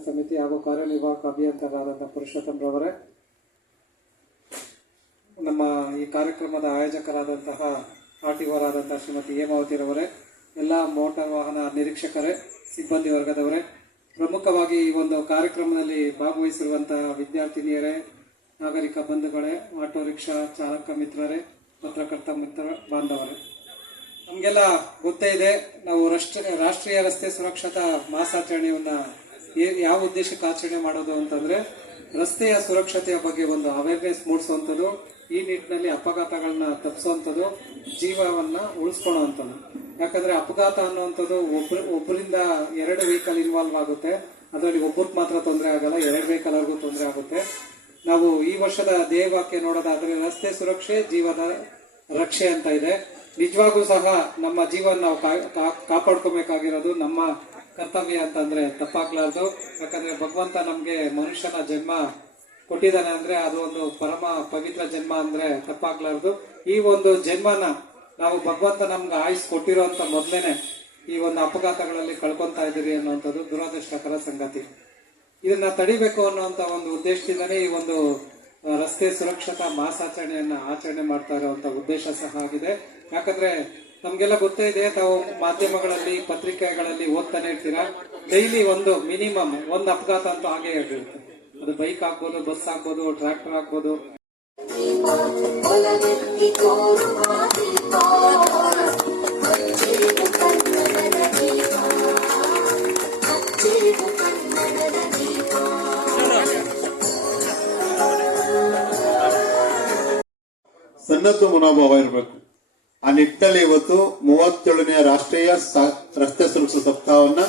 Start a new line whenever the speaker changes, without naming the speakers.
ಸಮಿತಿ ಹಾಗೂ ಕಾರ್ಯನಿರ್ವಾಹಕ ಅಭಿಯಂತರಾದಂತಹ ಪುರುಷೋತ್ತಮರವರೇ ನಮ್ಮ ಈ ಕಾರ್ಯಕ್ರಮದ ಆಯೋಜಕರಾದಂತಹ ಆರ್ ಟಿ ಓರಾದಂತಹ ಶ್ರೀಮತಿ ಹೇಮಾವತಿರವರೇ ಎಲ್ಲ ಮೋಟಾರ್ ವಾಹನ ನಿರೀಕ್ಷಕರೇ, ಸಿಬ್ಬಂದಿ ವರ್ಗದವರೇ, ಪ್ರಮುಖವಾಗಿ ಈ ಒಂದು ಕಾರ್ಯಕ್ರಮದಲ್ಲಿ ಭಾಗವಹಿಸಿರುವಂತಹ ವಿದ್ಯಾರ್ಥಿನಿಯರೇ, ನಾಗರಿಕ ಬಂಧುಗಳೇ, ಆಟೋ ರಿಕ್ಷಾ ಚಾಲಕ ಮಿತ್ರರೇ, ಪತ್ರಕರ್ತ ಮಿತ್ರ ಬಾಂಧವರೇ. ನಮಗೆಲ್ಲ ಗೊತ್ತೇ ಇದೆ, ನಾವು ರಾಷ್ಟ್ರ, ರಾಷ್ಟ್ರೀಯ ರಸ್ತೆ ಸುರಕ್ಷತಾ ಮಾಸಾಚರಣೆಯನ್ನ ಯಾವ ಉದ್ದೇಶಕ್ಕೆ ಆಚರಣೆ ಮಾಡೋದು ಅಂತಂದ್ರೆ ರಸ್ತೆಯ ಸುರಕ್ಷತೆಯ ಬಗ್ಗೆ ಒಂದು ಅವೇರ್ನೆಸ್ ಮೂಡಿಸುವಂಥದ್ದು, ಈ ನಿಟ್ಟಿನಲ್ಲಿ ಅಪಘಾತಗಳನ್ನ ತಪ್ಪಿಸುವಂಥದ್ದು ಜೀವವನ್ನ ಉಳಿಸ್ಕೊಳ್ಳುವಂಥದ್ದು ಯಾಕಂದ್ರೆ ಅಪಘಾತ ಅನ್ನುವಂಥದ್ದು ಒಬ್ರ ಒಬ್ಬರಿಂದ ಎರಡು ವೆಹಿಕಲ್ ಇನ್ವಾಲ್ವ್ ಆಗುತ್ತೆ. ಅದರಲ್ಲಿ ಒಬ್ಬರಿಗೆ ಮಾತ್ರ ತೊಂದರೆ ಆಗಲ್ಲ, ಎರಡು ವೆಹಿಕಲ್ ಅವ್ರಿಗೂ ತೊಂದರೆ ಆಗುತ್ತೆ. ನಾವು ಈ ವರ್ಷದ ದೇಹವಾಕ್ಯ ನೋಡೋದಾದ್ರೆ ರಸ್ತೆ ಸುರಕ್ಷೆ ಜೀವದ ರಕ್ಷೆ ಅಂತ ಇದೆ. ನಿಜವಾಗೂ ಸಹ ನಮ್ಮ ಜೀವನ ನಾವು ಕಾಪಾಡ್ಕೋಬೇಕಾಗಿರೋದು ನಮ್ಮ ಕರ್ತವ್ಯ ಅಂತಂದ್ರೆ ತಪ್ಪಾಗ್ಲಾರ್ದು. ಯಾಕಂದ್ರೆ ಭಗವಂತ ನಮ್ಗೆ ಮನುಷ್ಯನ ಜನ್ಮ ಕೊಟ್ಟಿದ್ದಾನೆ ಅಂದ್ರೆ ಅದು ಒಂದು ಪರಮ ಪವಿತ್ರ ಜನ್ಮ ಅಂದ್ರೆ ತಪ್ಪಾಗ್ಲಾರ್ದು. ಈ ಒಂದು ಜನ್ಮನ ನಾವು ಭಗವಂತ ನಮ್ಗೆ ಆಯುಸ್ ಕೊಟ್ಟಿರೋಂತ ಮೊದ್ಲೇನೆ ಈ ಒಂದು ಅಪಘಾತಗಳಲ್ಲಿ ಕಳ್ಕೊಂತಾ ಇದ್ದೀರಿ ಅನ್ನುವಂಥದ್ದು ದುರದೃಷ್ಟಕರ ಸಂಗತಿ. ಇದನ್ನ ತಡಿಬೇಕು ಅನ್ನುವಂತ ಒಂದು ಉದ್ದೇಶದಿಂದನೇ ಈ ಒಂದು ರಸ್ತೆ ಸುರಕ್ಷತಾ ಮಾಸಾಚರಣೆಯನ್ನ ಆಚರಣೆ ಮಾಡ್ತಾ ಇರುವಂತ ಉದ್ದೇಶ ಸಹ ಆಗಿದೆ. ಯಾಕಂದ್ರೆ ನಮ್ಗೆಲ್ಲ ಗೊತ್ತೇ ಇದೆ, ತಾವು ಮಾಧ್ಯಮಗಳಲ್ಲಿ, ಪತ್ರಿಕೆಗಳಲ್ಲಿ ಓದ್ತಾನೆ ಇರ್ತೀರಾ? ಡೈಲಿ ಒಂದು ಮಿನಿಮಮ್ ಒಂದು ಅಪಘಾತ ಅಂತೂ ಹಾಗೆ ಇರುತ್ತೆ ಅದು ಬೈಕ್ ಹಾಕ್ಬೋದು, ಬಸ್ ಹಾಕ್ಬೋದು, ಟ್ರ್ಯಾಕ್ಟರ್
ಹಾಕ್ಬೋದು.
ಸನ್ನದ್ಧ ಮನೋಭಾವ ಇರಬೇಕು. ಆ ನಿಟ್ಟಿನಲ್ಲಿ ಇವತ್ತು ಮೂವತ್ತೇಳನೇ ರಾಷ್ಟ್ರೀಯ ರಸ್ತೆ ಸುರಕ್ಷಾ ಸಪ್ತಾಹವನ್ನ